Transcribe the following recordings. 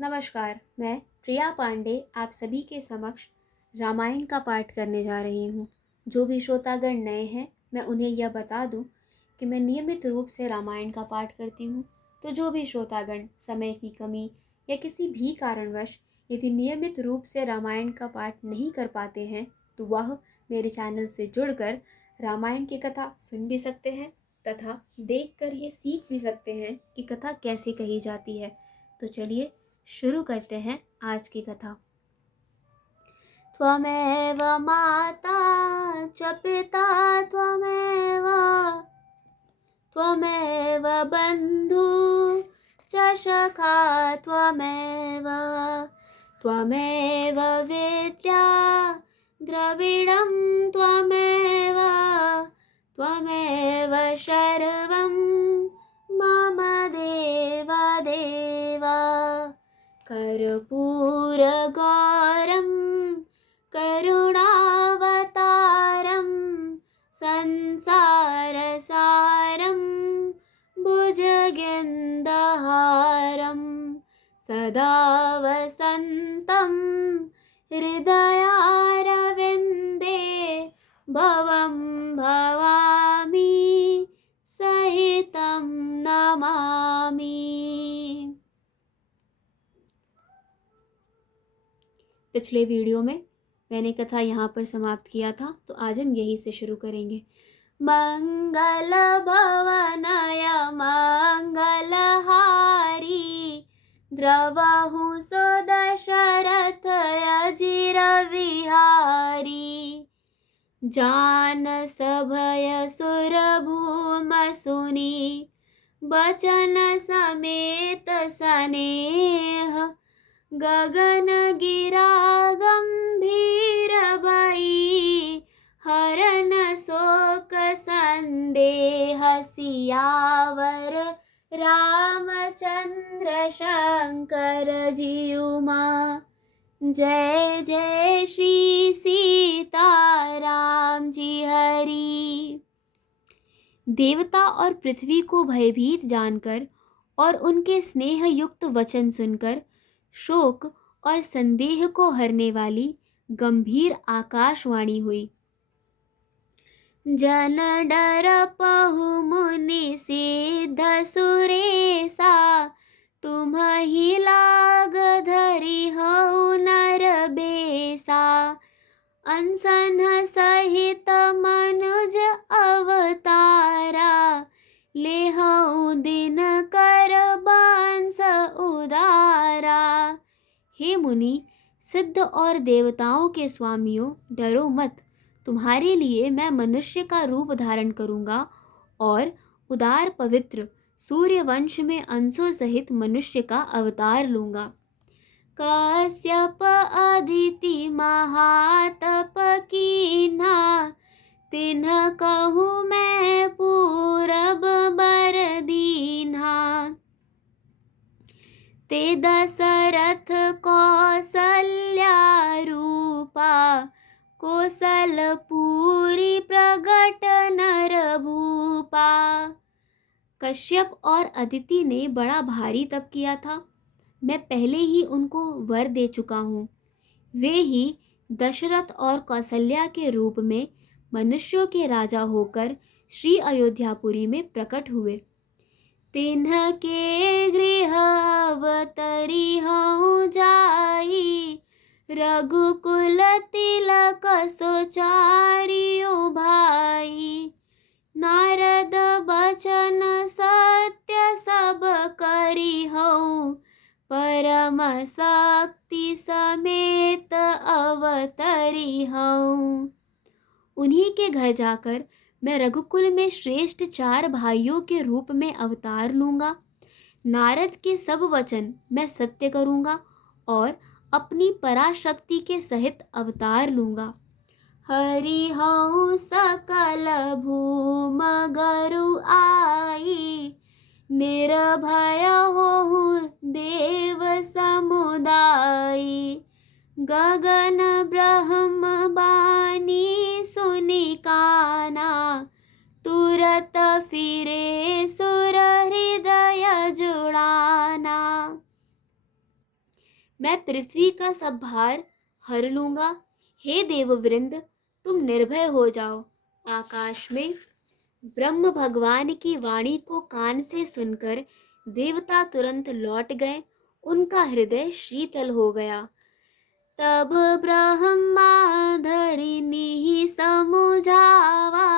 नमस्कार, मैं प्रिया पांडे आप सभी के समक्ष रामायण का पाठ करने जा रही हूँ। जो भी श्रोतागण नए हैं, मैं उन्हें यह बता दूँ कि मैं नियमित रूप से रामायण का पाठ करती हूँ। तो जो भी श्रोतागण समय की कमी या किसी भी कारणवश यदि नियमित रूप से रामायण का पाठ नहीं कर पाते हैं, तो वह मेरे चैनल से जुड़कर रामायण की कथा सुन भी सकते हैं तथा देखकर ये सीख भी सकते हैं कि कथा कैसे कही जाती है। तो चलिए शुरू करते हैं आज की कथा। त्वमेव माता च पिता त्वमेव त्वमेव बन्धु च सखा त्वमेव त्वमेव विद्या द्रविणं त्वमेव त्वमेव सर्वं मम देव देव कर्पूरगौरं करुणावतारं संसारसारं भुजगेन्दहारं सदा वसन्तं हृदयारविन्दे भवं भवामि सहितं नमामि। पिछले वीडियो में मैंने कथा यहाँ पर समाप्त किया था, तो आज हम यहीं से शुरू करेंगे। मंगल भवनय मंगलहारी द्रवहु सुदशरथ अजिर विहारी जान सभय सुर भूम सुनी बचन समेत सनेह गगन गिरा गंभीर भई हरन शोक संदेह सियावर रामचंद्र शंकर जीउमा जय जय श्री सीताराम जी हरि। देवता और पृथ्वी को भयभीत जानकर और उनके स्नेह युक्त वचन सुनकर शोक और संदेह को हरने वाली गंभीर आकाशवाणी हुई। जन डर पहु मुनि सिद्ध सुरेसा तुम्हि लाग धरि हऊ नर बेसा अनसन सहित मनुज अवतारा लेहऊ दिन कर बांस उदारा। हे मुनि, सिद्ध और देवताओं के स्वामियों, डरो मत। तुम्हारे लिए मैं मनुष्य का रूप धारण करूंगा और उदार पवित्र सूर्यवंश में अंशों सहित मनुष्य का अवतार लूंगा। कश्यप अदिति महातप कीन्हा तिन्ह कहूँ मैं पूरब बर दीन्हा ते दशरथ कौसल्या रूपा कौशलपुरी प्रगट नर भूपा। कश्यप और अदिति ने बड़ा भारी तप किया था। मैं पहले ही उनको वर दे चुका हूँ। वे ही दशरथ और कौशल्या के रूप में मनुष्यों के राजा होकर श्री अयोध्यापुरी में प्रकट हुए। तिन्ह के गृह अवतरी हूँ जाई रघुकुल तिलक सोचारियो भाई नारद बचन सत्य सब करी हूँ परम शक्ति समेत अवतरी हूँ। उन्हीं के घर जाकर मैं रघुकुल में श्रेष्ठ 4 भाइयों के रूप में अवतार लूँगा। नारद के सब वचन मैं सत्य करूँगा और अपनी पराशक्ति के सहित अवतार लूँगा। हरि हऊँ सकल भूम गरु आई निर्भय होहूँ देव समुदाई गगन ब्रह्म बानी सुनि काना तुरत फिरे सुर हृदय जुड़ाना। मैं पृथ्वी का सब भार हर लूंगा। हे देववृंद, तुम निर्भय हो जाओ। आकाश में ब्रह्म भगवान की वाणी को कान से सुनकर देवता तुरंत लौट गए। उनका हृदय शीतल हो गया। तब ब्रह्मा धरिनी समुझावा,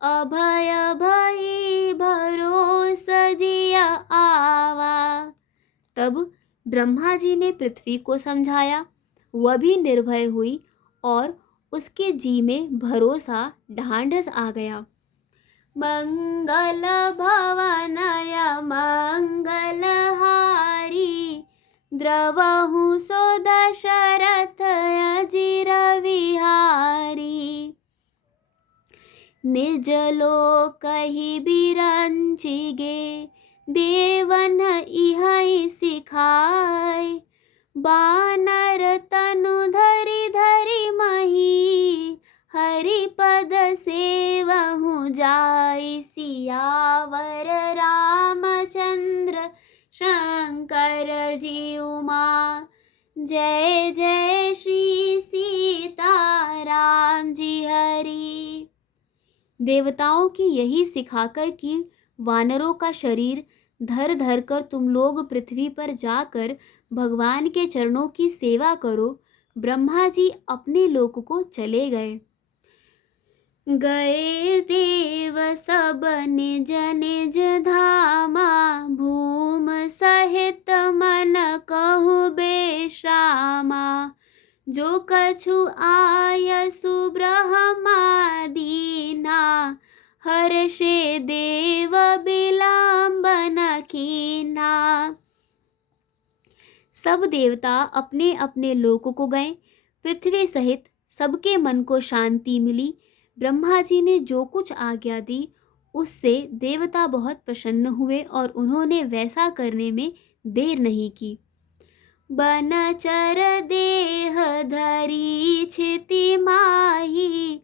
अभय भई भरोस जिया आवा। तब ब्रह्मा जी ने पृथ्वी को समझाया, वह भी निर्भय हुई और उसके जी में भरोसा ढांढस आ गया। मंगल भवनय मंगलहारी, द्रवहु सो दशरथ अजिर विहारी। निज लोक ही बिरंचिगे, देवन इहै सिखाय। बानर तनु धरि धरि मही, हरिपद सेवहु जाय। सियावर रामचंद्र शंकर जी उमा, जय जय श्री सीता राम जी हरि। देवताओं की यही सिखाकर कि वानरों का शरीर धर धर कर तुम लोग पृथ्वी पर जाकर भगवान के चरणों की सेवा करो, ब्रह्मा जी अपने लोक को चले गए। गए देव सब निज निज धामा, भूम सहित मन कहु बेश्रामा। जो कछु आयसु ब्रह्मा दीना, हर्षे देव बिलंबन कीना। सब देवता अपने अपने लोक को गए। पृथ्वी सहित सबके मन को शांति मिली। ब्रह्मा जी ने जो कुछ आज्ञा दी उससे देवता बहुत प्रसन्न हुए और उन्होंने वैसा करने में देर नहीं की। बनचर देह धरी क्षिति माही,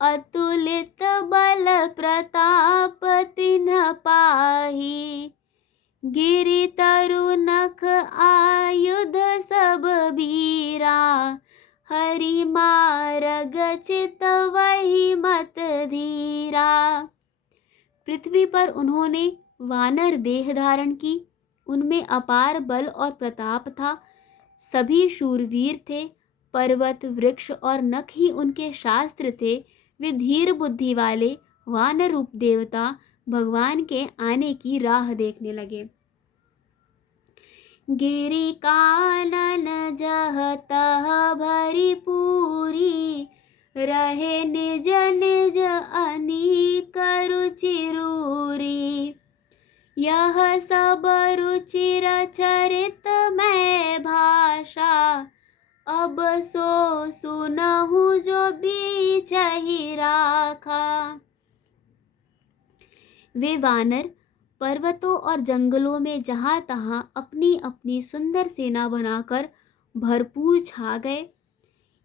अतुलित बल प्रताप तिन्ह पाही। गिरि तरु नख आयुध सब बीरा, हरि मारग चित वही मत धीरा। पृथ्वी पर उन्होंने वानर देह धारण की। उनमें अपार बल और प्रताप था। सभी शूरवीर थे। पर्वत वृक्ष और नख ही उनके शास्त्र थे। वे धीर बुद्धि वाले वानर रूप देवता भगवान के आने की राह देखने लगे। गिरि कानन जह तह भरी पूरी, रहे निज निज अनीक रुचि रूरी। यह सब रुचिर चरित मैं भाषा, अब सो सुनहु जो बीच ही राखा। वे वानर पर्वतों और जंगलों में जहाँ तहाँ अपनी अपनी सुंदर सेना बनाकर भरपूर छा गए।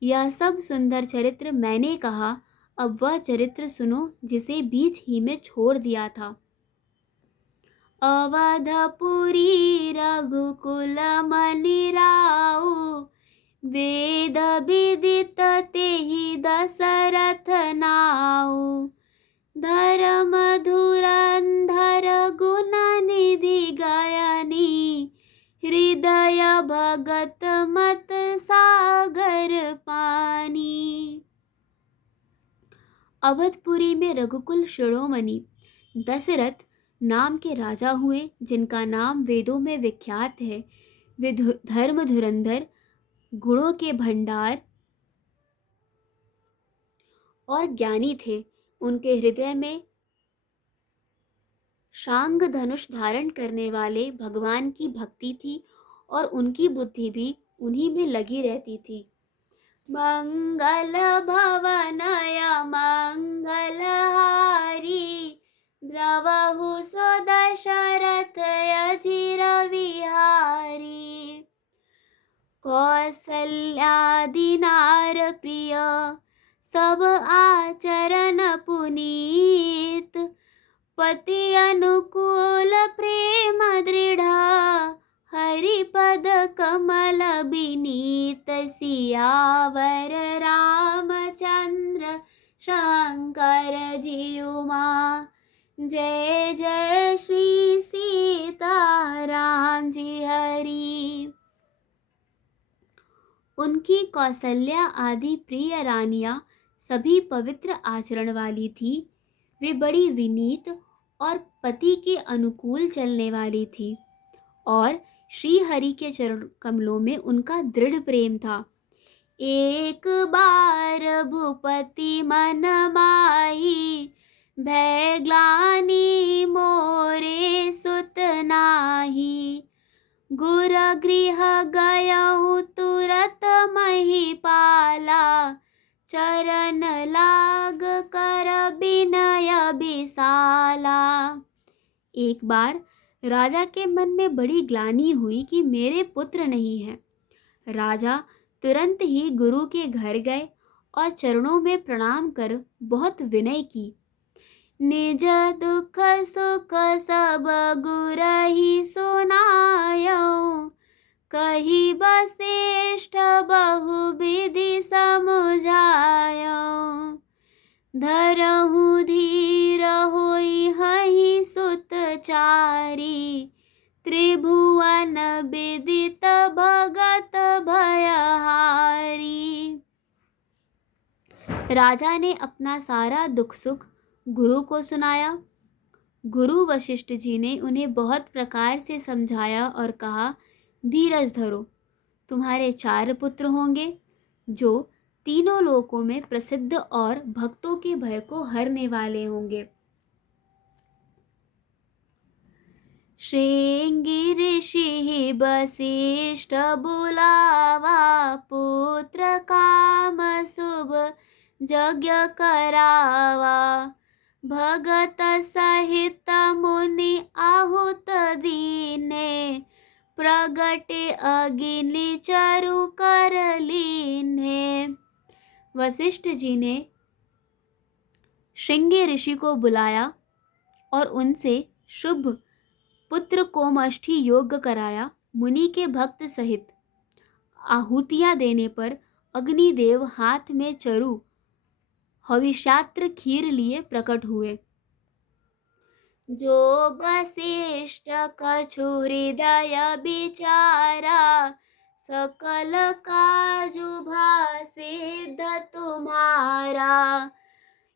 यह सब सुंदर चरित्र मैंने कहा, अब वह चरित्र सुनो जिसे बीच ही में छोड़ दिया था। अवधपुरी रघुकुल मनि राउ, वेद विदित तेहि दशरथ नाउ। धर्म धुरंधर गुण निधि गयनी, हृदय भगत मत सागर पानी। अवधपुरी में रघुकुल शिरोमणि दशरथ नाम के राजा हुए, जिनका नाम वेदों में विख्यात है। वे धर्म धुरंधर, गुणों के भंडार और ज्ञानी थे। उनके हृदय में शांग धनुष धारण करने वाले भगवान की भक्ति थी और उनकी बुद्धि भी उन्हीं में लगी रहती थी। मंगल भवनय मंगलहारी, द्रवहु सो दशरथ अजिर विहारी। कौसल्यादि नार प्रिय, सब आचरण पुनीत। पति अनुकूल प्रेम दृढ़, हरि गिरिपद कमल बिनीत सियावर रामचंद्र शंकर जीउमा। जय जय श्री सीताराम जी हरि। उनकी कौसल्या आदि प्रिय रानियां सभी पवित्र आचरण वाली थी। वे बड़ी विनीत और पति के अनुकूल चलने वाली थी और श्री हरि के चरण कमलों में उनका दृढ़ प्रेम था। एक बार भूपति मन माही, भय ग्लानि मोरे सुत नाही। गुर गृह गयउ तुरत महिपाला, चरण लाग कर बिनय बिसाला। एक बार राजा के मन में बड़ी ग्लानि हुई कि मेरे पुत्र नहीं हैं। राजा तुरंत ही गुरु के घर गए और चरणों में प्रणाम कर बहुत विनय की। निज दुख सुख सब गुरहि सुनायउ, कही वशिष्ठ बहुविधि समुझायउ। धरहु धीर होई हहि सुत चारी, त्रिभुवन विदित भगत भयहारी। राजा ने अपना सारा दुख सुख गुरु को सुनाया। गुरु वशिष्ठ जी ने उन्हें बहुत प्रकार से समझाया और कहा, धीरज धरो, तुम्हारे 4 पुत्र होंगे जो तीनों लोकों में प्रसिद्ध और भक्तों के भय को हरने वाले होंगे। श्रृंगी ऋषि वशिष्ठ बुलावा, पुत्र काम शुभ यज्ञ करावा। भगत सहित मुनि आहुत दीने, प्रगटे अग्नि चरु कर लीन्हे। वशिष्ठ जी ने श्रृंगी ऋषि को बुलाया और उनसे शुभ पुत्र कोमष्ठी योग्य कराया। मुनि के भक्त सहित आहुतियां देने पर अग्निदेव हाथ में चरु हविष्यात्र खीर लिए प्रकट हुए। जो वशिष्ठ कछु हृदय विचारा, सकल काजु भासिद्ध तुम्हारा।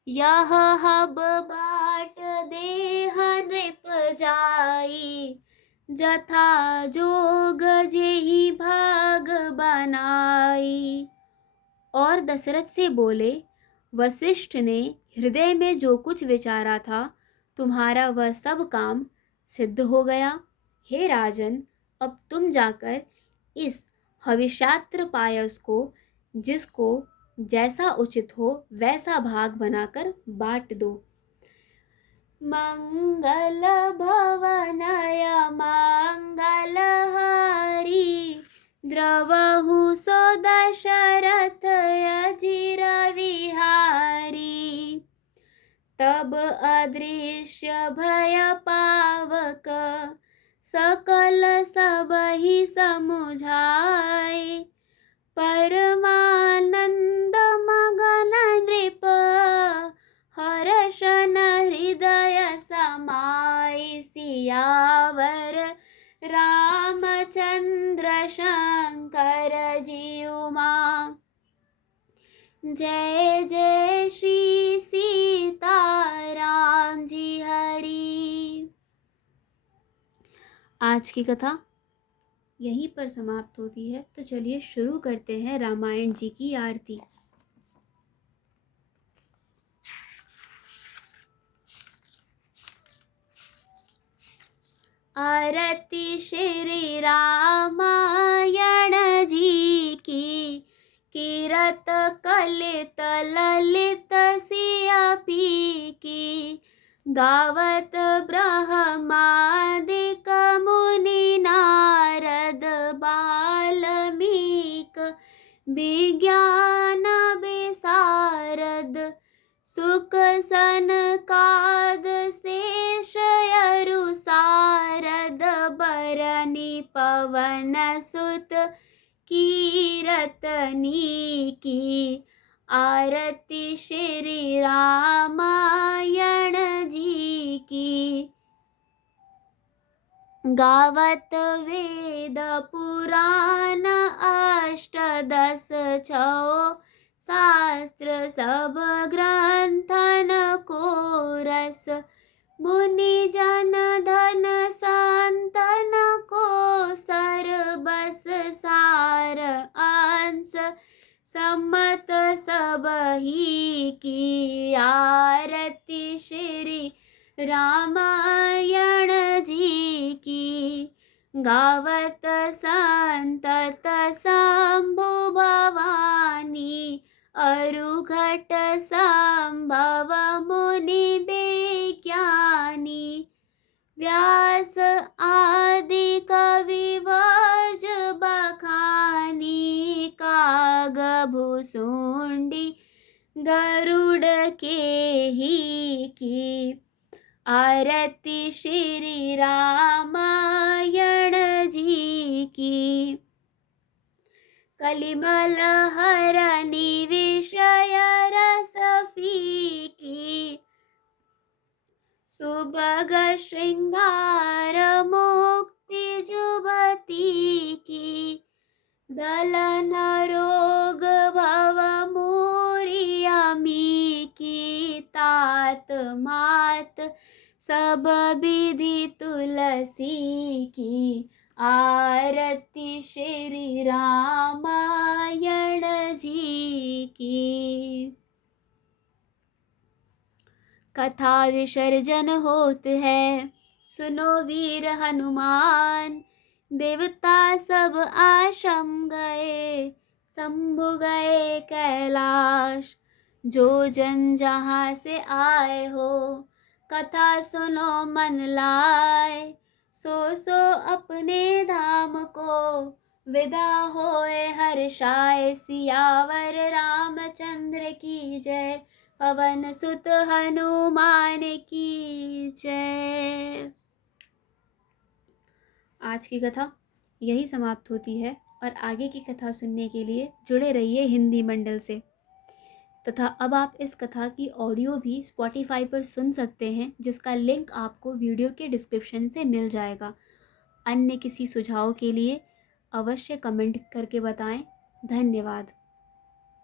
यह हब बाट देह नृप जाई, जथा जोग जेहि भाग बनाई। और दशरथ से बोले, वशिष्ठ ने हृदय में जो कुछ विचारा था, तुम्हारा वह सब काम सिद्ध हो गया। हे राजन, अब तुम जाकर इस हविष्यात्र पायस को जिसको जैसा उचित हो वैसा भाग बनाकर बांट दो। मंगल भवनय मंगल हारी, द्रवहु सो दशरथ अजिर विहारी। तब अदृश्य भय पावक, सकल सबहि समुझाए। परमानंद मगन नृप, हर्षन हृदय समाई। सियावर रामचंद्र शंकर जीउमा। जय जय श्री सीताराम जी हरि। आज की कथा यहीं पर समाप्त होती है। तो चलिए शुरू करते हैं रामायण जी की आरती। आरती श्री रामायण जी की, कीरत कलित ललित सियापी की। गावत ब्रह्मादिक मुनि नारद, बाल्मीक विज्ञान विशारद। सुख सनकाद शेष यरु सारद बरनि पवन सुत कीरतनी की। आरती श्री रामायण जी की। गावत वेद पुराण अष्टदश छौ शास्त्र सब ग्रंथन को रस। मुनि जन धन संतन को सरबस सार अंश। सम्मत सब ही की। आरती श्री रामायण जी की। गावत संतत शंभु भवानी। अरुघट संभव मुनि विज्ञानी। व्यास आदि कवि वर्ज बखानी। काग भुसुंडी गरुड़ के ही की। आरती श्री रामायण जी की। कलिमल हरनि विषय रस फीकी। सुभग श्रृंगार मुक्ति जुबती की। दलन रोग भव मूरी अमी की। तात मात सब विधि तुलसी की। आरती श्री रामायण जी की। कथा विसर्जन होत है, सुनो वीर हनुमान। देवता सब आश्रम गए, शंभु गए कैलाश। जो जन जहाँ से आए हो, कथा सुनो मन लाए। सो अपने धाम को विदा होए हर्षाए। सियावर रामचंद्र की जय, पवन सुत हनुमान की जय। आज की कथा यही समाप्त होती है और आगे की कथा सुनने के लिए जुड़े रहिए हिंदी मंडल से। तथा अब आप इस कथा की ऑडियो भी स्पॉटिफाई पर सुन सकते हैं, जिसका लिंक आपको वीडियो के डिस्क्रिप्शन से मिल जाएगा। अन्य किसी सुझाव के लिए अवश्य कमेंट करके बताएं। धन्यवाद।